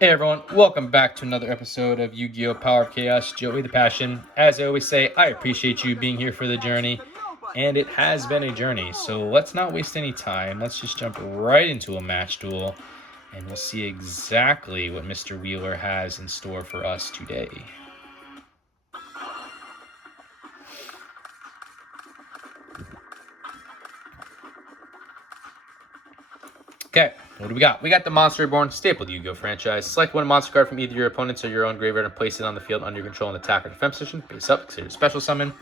Hey everyone, welcome back to another episode of Yu-Gi-Oh! Power of Chaos, Joey the Passion. As I always say, I appreciate you being here for the journey, and it has been a journey, so let's not waste any time. Let's just jump right into a match duel, and we'll see exactly what Mr. Wheeler has in store for us today. Okay, what do we got? We got the Monster Reborn staple Yu-Gi-Oh! Franchise. Select one monster card from either your opponent's or your own graveyard and place it on the field under your control in attack or defense position. Base up, consider special summon.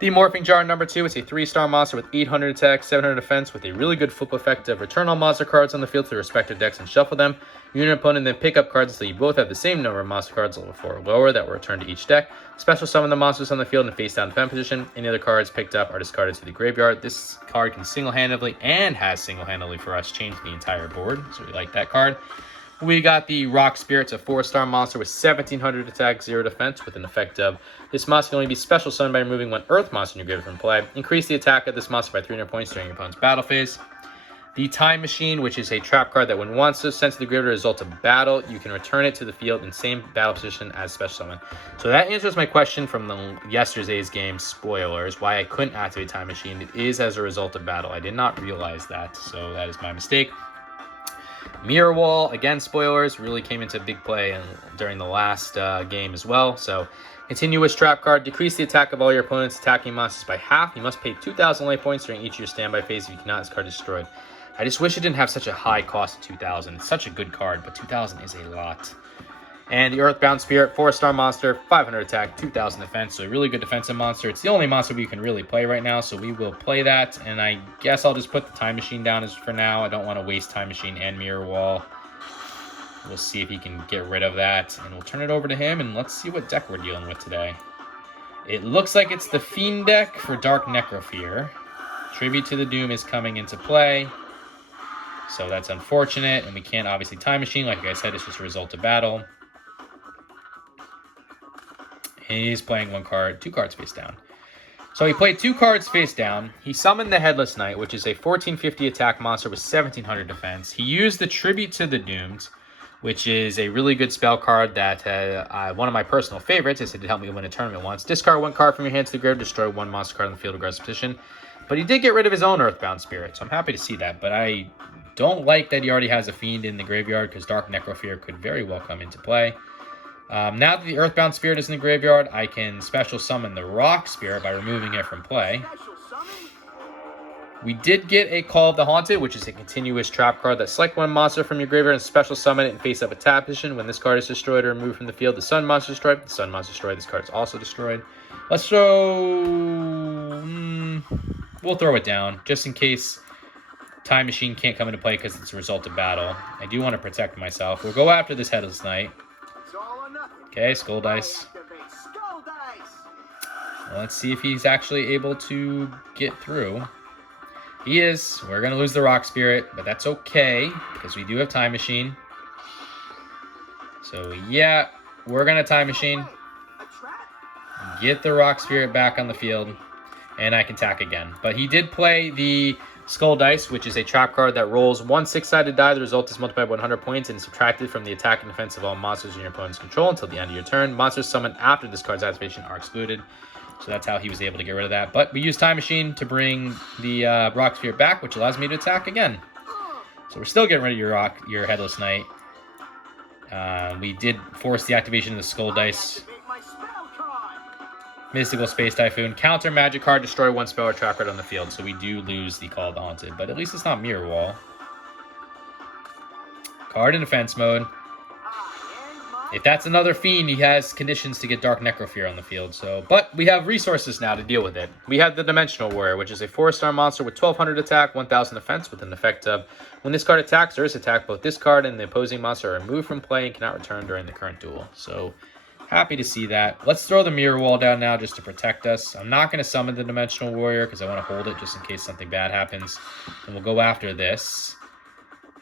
The Morphing Jar number 2 is a 3-star monster with 800 attack, 700 defense, with a really good flip effect of return all monster cards on the field to their respective decks and shuffle them. You and your opponent then pick up cards until you both have the same number of monster cards, level 4 or lower, that will return to each deck. Special summon the monsters on the field in face down defense position. Any other cards picked up are discarded to the graveyard. This card can single-handedly, and has single-handedly for us, change the entire board, so we like that card. We got the Rock Spirits, a 4-star monster with 1700 attack, 0 defense, with an effect of this monster can only be special summoned by removing one Earth monster in your graveyard from play. Increase the attack of this monster by 300 points during your opponent's battle phase. The Time Machine, which is a trap card that when once sent to the graveyard as a result of battle, you can return it to the field in same battle position as special summon. So that answers my question from yesterday's game, spoilers, why I couldn't activate Time Machine. It is as a result of battle. I did not realize that, so that is my mistake. Mirror Wall, again, spoilers, really came into big play during the last game as well. So, continuous trap card, decrease the attack of all your opponent's attacking monsters by half. You must pay 2,000 life points during each of your standby phase if you cannot, this card is destroyed. I just wish it didn't have such a high cost of 2,000. It's such a good card, but 2,000 is a lot. And the Earthbound Spirit, 4-star monster, 500 attack, 2,000 defense, so a really good defensive monster. It's the only monster we can really play right now, so we will play that. And I guess I'll just put the Time Machine down as for now. I don't want to waste Time Machine and Mirror Wall. We'll see if he can get rid of that, and we'll turn it over to him, and let's see what deck we're dealing with today. It looks like it's the Fiend deck for Dark Necrofear. Tribute to the Doom is coming into play, so that's unfortunate, and we can't obviously Time Machine. Like I said, it's just a result of battle. He's playing two cards face down. So he played 2 cards face down. He summoned the Headless Knight, which is a 1450 attack monster with 1700 defense. He used the Tribute to the Doomed, which is a really good spell card that one of my personal favorites. I said it helped me win a tournament once. Discard 1 card from your hand to the graveyard, destroy 1 monster card on the field regardless of position. But he did get rid of his own Earthbound Spirit, so I'm happy to see that. But I don't like that he already has a Fiend in the graveyard, because Dark Necrofear could very well come into play. Now that the Earthbound Spirit is in the graveyard, I can special summon the Rock Spirit by removing it from play. We did get a Call of the Haunted, which is a continuous trap card that select 1 monster from your graveyard and special summon it in face up a tap position. When this card is destroyed or removed from the field, the Sun monster is destroyed. The Sun monster is destroyed. This card is also destroyed. Let's throw... we'll throw it down, just in case Time Machine can't come into play because it's a result of battle. I do want to protect myself. We'll go after this Headless Knight. Okay, Skull Dice. Let's see if he's actually able to get through. He is. We're going to lose the Rock Spirit, but that's okay, because we do have Time Machine. So, yeah, we're going to Time Machine. Get the Rock Spirit back on the field, and I can attack again. But he did play the Skull Dice, which is a trap card that rolls 1 6-sided die. The result is multiplied by 100 points and is subtracted from the attack and defense of all monsters in your opponent's control until the end of your turn. Monsters summoned after this card's activation are excluded. So that's how he was able to get rid of that. But we used Time Machine to bring the Rock Spirit back, which allows me to attack again. So we're still getting rid of your Headless Knight. We did force the activation of the Skull Dice. Mystical Space Typhoon. Counter magic card, destroy 1 spell or trap card on the field. So we do lose the Call of the Haunted, but at least it's not Mirror Wall. Card in defense mode. If that's another Fiend, he has conditions to get Dark Necrofear on the field. But we have resources now to deal with it. We have the Dimensional Warrior, which is a 4-star monster with 1200 attack, 1000 defense, with an effect of when this card attacks or is attacked, both this card and the opposing monster are removed from play and cannot return during the current duel. So happy to see that. Let's throw the Mirror Wall down now just to protect us. I'm not going to summon the Dimensional Warrior because I want to hold it just in case something bad happens. And we'll go after this.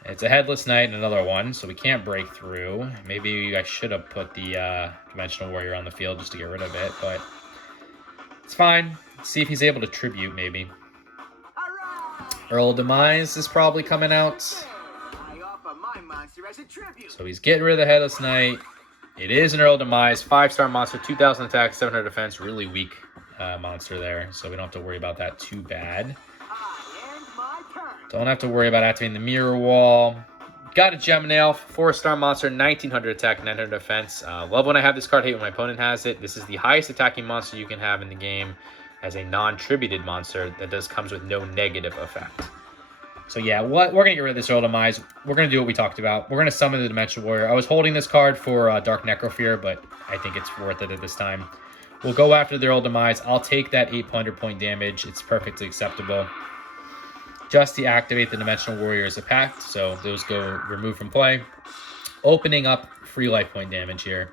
It's a Headless Knight and another one, so we can't break through. Maybe I should have put the Dimensional Warrior on the field just to get rid of it, but it's fine. Let's see if he's able to tribute, maybe. Earl Demise is probably coming out. So he's getting rid of the Headless Knight. It is an Earl Demise, 5-star monster, 2,000 attack, 700 defense, really weak monster there, so we don't have to worry about that too bad. Don't have to worry about activating the Mirror Wall. Got a Gemini Elf, 4-star monster, 1,900 attack, 900 defense. Love when I have this card, hate when my opponent has it. This is the highest attacking monster you can have in the game as a non-tributed monster that comes with no negative effect. So yeah, we're going to get rid of this Earl Demise. We're going to do what we talked about. We're going to summon the Dimensional Warrior. I was holding this card for Dark Necrofear, but I think it's worth it at this time. We'll go after the Earl Demise. I'll take that 800 point damage. It's perfectly acceptable. Just to activate the Dimensional Warrior as a pact, so those go removed from play. Opening up free life point damage here.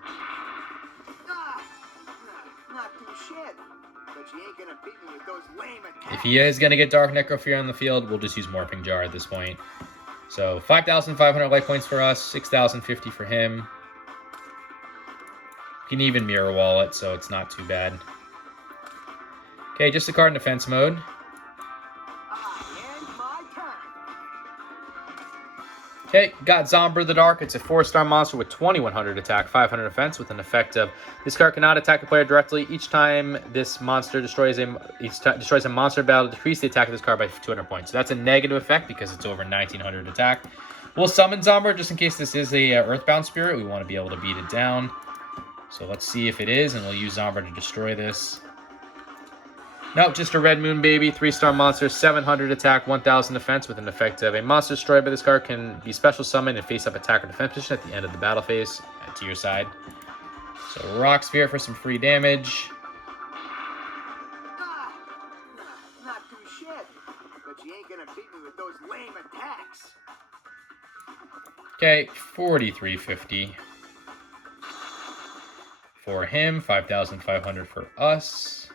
If he is going to get Dark Necrofear on the field, we'll just use Morphing Jar at this point. So 5,500 life points for us, 6,050 for him. You can even Mirror Wall it, so it's not too bad. Okay, just a card in defense mode. Okay, got Zombra the Dark. It's a 4-star monster with 2,100 attack, 500 defense, with an effect of this card cannot attack a player directly. Each time this monster destroys a monster battle, decrease the attack of this card by 200 points. So that's a negative effect because it's over 1,900 attack. We'll summon Zombra just in case this is a Earthbound Spirit. We want to be able to beat it down. So let's see if it is, and we'll use Zombra to destroy this. Nope, just a Red Moon Baby, 3-star monster, 700 attack, 1,000 defense, with an effect of a monster destroyed by this card can be special summoned and face up attack or defense position at the end of the battle phase to your side. So Rock Spirit for some free damage. Not too shit, but you ain't gonna beat me with those lame attacks. Okay, 4,350 for him, 5,500 for us.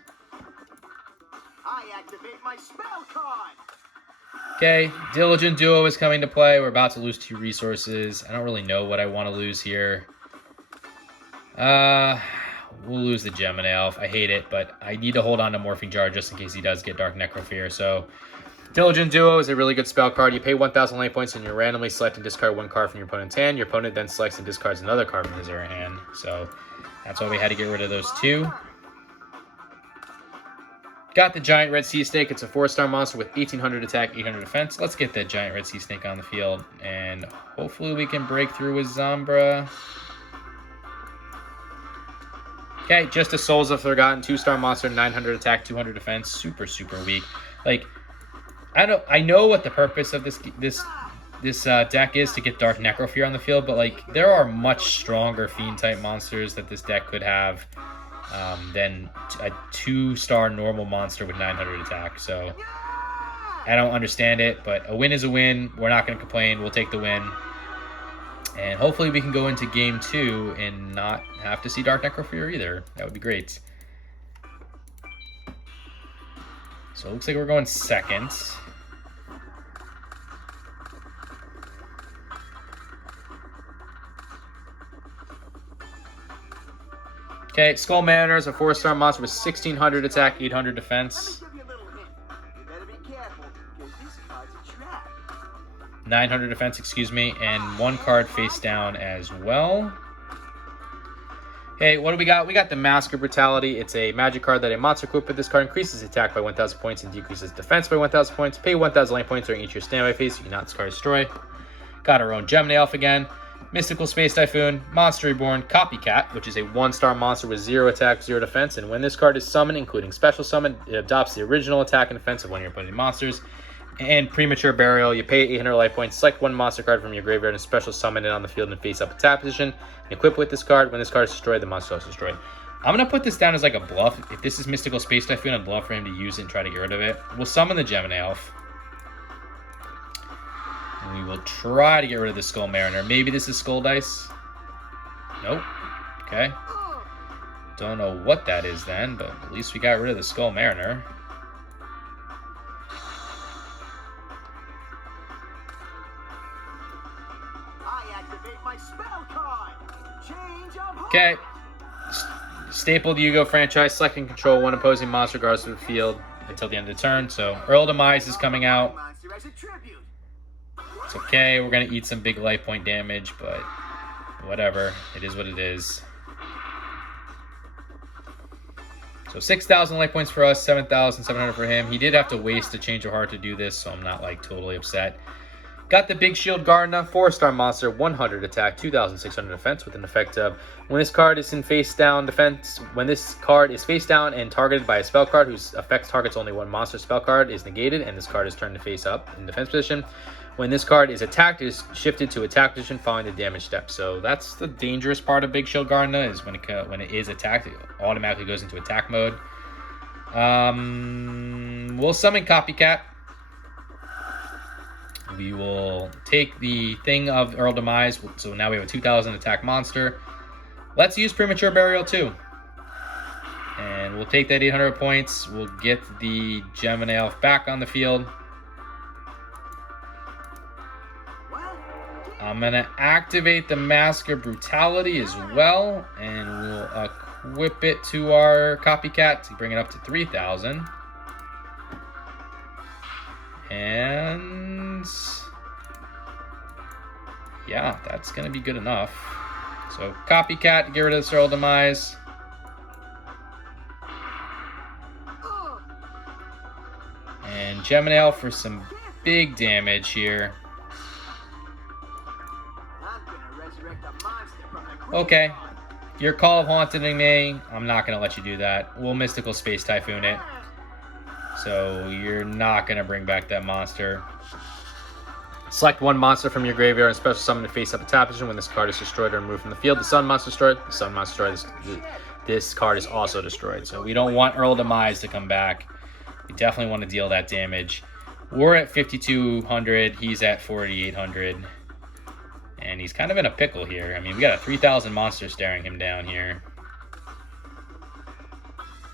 I activate my spell card. Okay, Diligent Duo is coming to play. We're about to lose 2 resources. I don't really know what I want to lose here. We'll lose the Gemini Elf. I hate it, but I need to hold on to Morphing Jar just in case he does get Dark Necrofear. So, Diligent Duo is a really good spell card. You pay 1,000 life points and you randomly select and discard 1 card from your opponent's hand. Your opponent then selects and discards another card from his or her hand. So, that's why we had to get rid of those 2. Got the Giant Red Sea Snake. It's a 4-star monster with 1,800 attack, 800 defense. Let's get that Giant Red Sea Snake on the field, and hopefully we can break through with Zombra. Okay, just a Souls of Forgotten, 2-star monster, 900 attack, 200 defense. Super, super weak. Like, I know what the purpose of this deck is to get Dark Necrofear on the field, but like there are much stronger Fiend type monsters that this deck could have than a 2-star normal monster with 900 attack. So I don't understand it, but a win is a win. We're not going to complain. We'll take the win. And hopefully we can go into game 2 and not have to see Dark Necrofear either. That would be great. So it looks like we're going second. Okay, Skull Mariner is a 4-star monster with 1,600 attack, 800 defense. 900 defense, excuse me, and 1 card face down as well. Okay, what do we got? We got the Mask of Brutality. It's a magic card that a monster equipped with this card increases attack by 1,000 points and decreases defense by 1,000 points. Pay 1,000 life points during each of your standby phase. You cannot discard destroy. Got our own Gemini Elf again. Mystical Space Typhoon, Monster Reborn, Copycat, which is a 1-star monster with 0 attack, 0 defense. And when this card is summoned, including special summon, it adopts the original attack and defense of one of your opponent's monsters. And Premature Burial, you pay 800 life points, select 1 monster card from your graveyard and special summon it on the field and face up attack position. And equip with this card. When this card is destroyed, the monster is destroyed. I'm going to put this down as like a bluff. If this is Mystical Space Typhoon, I'd love for him to use it and try to get rid of it. We'll summon the Gemini Elf. And we will try to get rid of the Skull Mariner. Maybe this is Skull Dice. Nope. Okay. Don't know what that is then, but at least we got rid of the Skull Mariner. Okay. Stapled Yu-Gi-Oh franchise, select and control 1 opposing monster regardless of the field until the end of the turn. So Earl Demise is coming out. It's okay. We're going to eat some big life point damage, but whatever. It is what it is. So 6,000 life points for us, 7,700 for him. He did have to waste a change of heart to do this, so I'm not like totally upset. Got the Big Shield Gardna, 4-star monster, 100 attack, 2,600 defense with an effect of when this card is in face down defense. When this card is face down and targeted by a spell card whose effect targets only one monster spell card is negated, and this card is turned to face up in defense position. When this card is attacked, it is shifted to attack position following the damage step. So that's the dangerous part of Big Shield Gardna, is when it is attacked, it automatically goes into attack mode. We'll summon Copycat. We will take the thing of Earl Demise, so now we have a 2,000 attack monster. Let's use Premature Burial too. And we'll take that 800 points. We'll get the Gemini Elf back on the field. I'm going to activate the Mask of Brutality as well, and we'll equip it to our Copycat to bring it up to 3,000. And yeah, that's going to be good enough. So Copycat to get rid of this Earl Demise. And Gemini Elf for some big damage here. Okay, your Call of Haunting me. I'm not going to let you do that. We'll Mystical Space Typhoon it. So you're not going to bring back that monster. Select one monster from your graveyard and special summon to face up a tap position. When this card is destroyed or removed from the field, the Sun monster destroyed. The Sun monster destroyed. This card is also destroyed. So we don't want Earl Demise to come back. We definitely want to deal that damage. We're at 5,200. He's at 4,800. And he's kind of in a pickle here. I mean, we got a 3,000 monster staring him down here.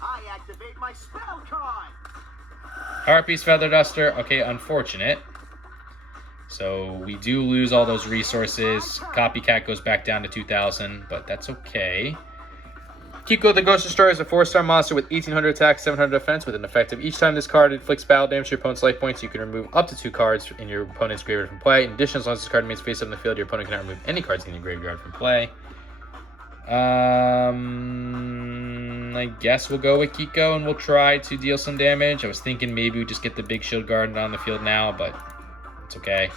I activate my spell card. Harpy's Feather Duster. Okay, unfortunate. So we do lose all those resources. Copycat goes back down to 2,000, but that's okay. Kiko the Ghost Destroyer is a 4-star monster with 1,800 attack, 700 defense. With an effect of each time this card inflicts battle damage to your opponent's life points, you can remove up to 2 cards in your opponent's graveyard from play. In addition, as long as this card remains face up in the field, your opponent cannot remove any cards in your graveyard from play. I guess we'll go with Kiko and we'll try to deal some damage. I was thinking maybe we just get the Big Shield Gardna on the field now, but it's okay.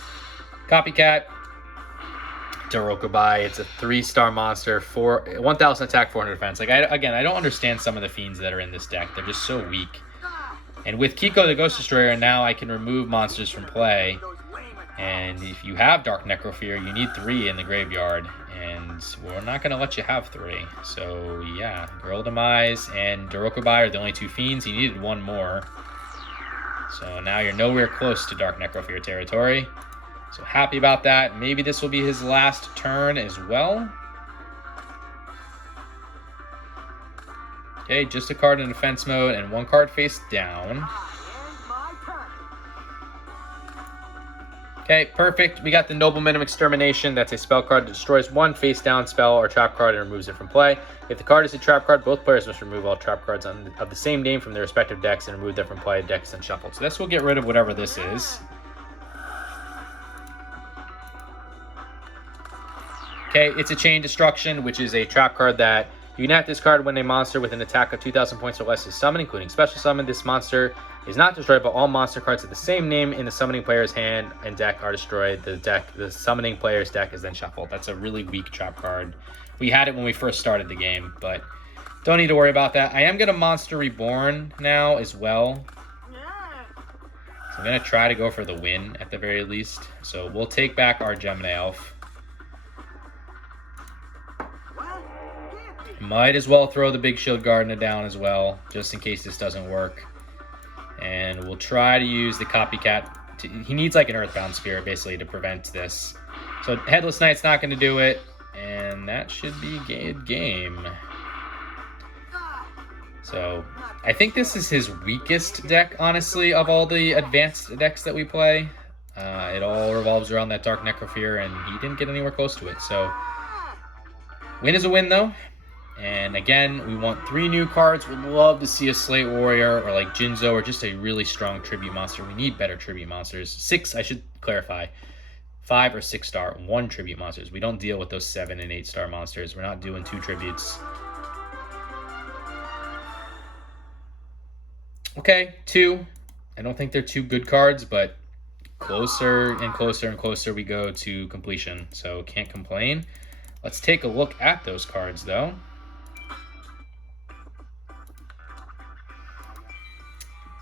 Copycat. Darokubai. It's a 3-star monster, 1,000 attack, 400 defense. Like, I don't understand some of the fiends that are in this deck. They're just so weak. And with Kiko the Ghost Destroyer, now I can remove monsters from play. And if you have Dark Necrofear, you need 3 in the graveyard. And we're not going to let you have 3. So, yeah. Earl Demise and Darokubai are the only 2 fiends. He needed 1 more. So now you're nowhere close to Dark Necrofear territory. So happy about that. Maybe this will be his last turn as well. Okay, just a card in defense mode and 1 card face down. Okay, perfect. We got the Nobleman of Extermination. That's a spell card that destroys 1 face down spell or trap card and removes it from play. If the card is a trap card, both players must remove all trap cards of the same name from their respective decks and remove them from play. Decks and shuffled. So this will get rid of whatever this is. Okay, it's a Chain Destruction, which is a trap card that you can act this card when a monster with an attack of 2,000 points or less is summoned, including special summon. This monster is not destroyed, but all monster cards of the same name in the summoning player's hand and deck are destroyed. The summoning player's deck is then shuffled. That's a really weak trap card. We had it when we first started the game, but don't need to worry about that. I am going to Monster Reborn now as well. So I'm going to try to go for the win at the very least. So we'll take back our Gemini Elf. Might as well throw the Big Shield Gardna down as well, just in case this doesn't work. And we'll try to use the Copycat. He needs like an Earthbound Spirit, basically, to prevent this. So Headless Knight's not going to do it, and that should be a good game. So I think this is his weakest deck, honestly, of all the advanced decks that we play. It all revolves around that Dark Necrofear, and he didn't get anywhere close to it. So win is a win, though. And again, we want 3 new cards. We'd love to see a Slate Warrior or like Jinzo or just a really strong tribute monster. We need better tribute monsters. 6, I should clarify. 5 or 6 star 1 tribute monsters. We don't deal with those 7 and 8 star monsters. We're not doing 2 tributes. Okay, 2. I don't think they're 2 good cards, but closer and closer and closer we go to completion, so can't complain. Let's take a look at those cards, though.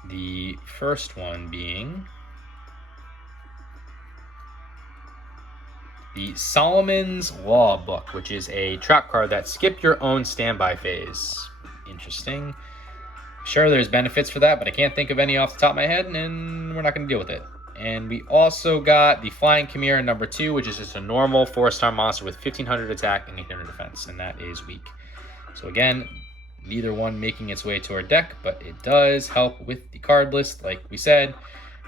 The first one being the Solomon's Law book, which is a trap card that skip your own standby phase. Interesting. Sure, there's benefits for that, but I can't think of any off the top of my head, and we're not going to deal with it. And we also got the Flying Chimera number 2, which is just a normal 4-star monster with 1500 attack and 800 defense, and that is weak. So again, neither one making its way to our deck, but it does help with the card list, like we said.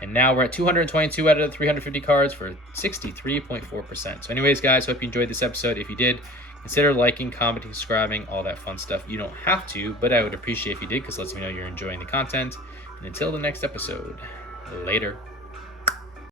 And now we're at 222 out of the 350 cards for 63.4%. So anyways, guys, hope you enjoyed this episode. If you did, consider liking, commenting, subscribing, all that fun stuff. You don't have to, but I would appreciate if you did, because it lets me know you're enjoying the content. And until the next episode, later.